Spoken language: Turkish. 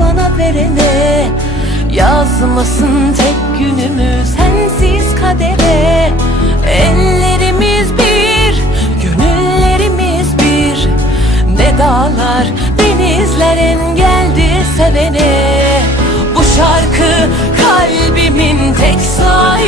bana verene. Yazmasın tek günümü sensiz kadere. Ellerimiz bir, gönüllerimiz bir. Ne dağlar, denizler engeldir sevene. Bu şarkı kalbimin tek sahibine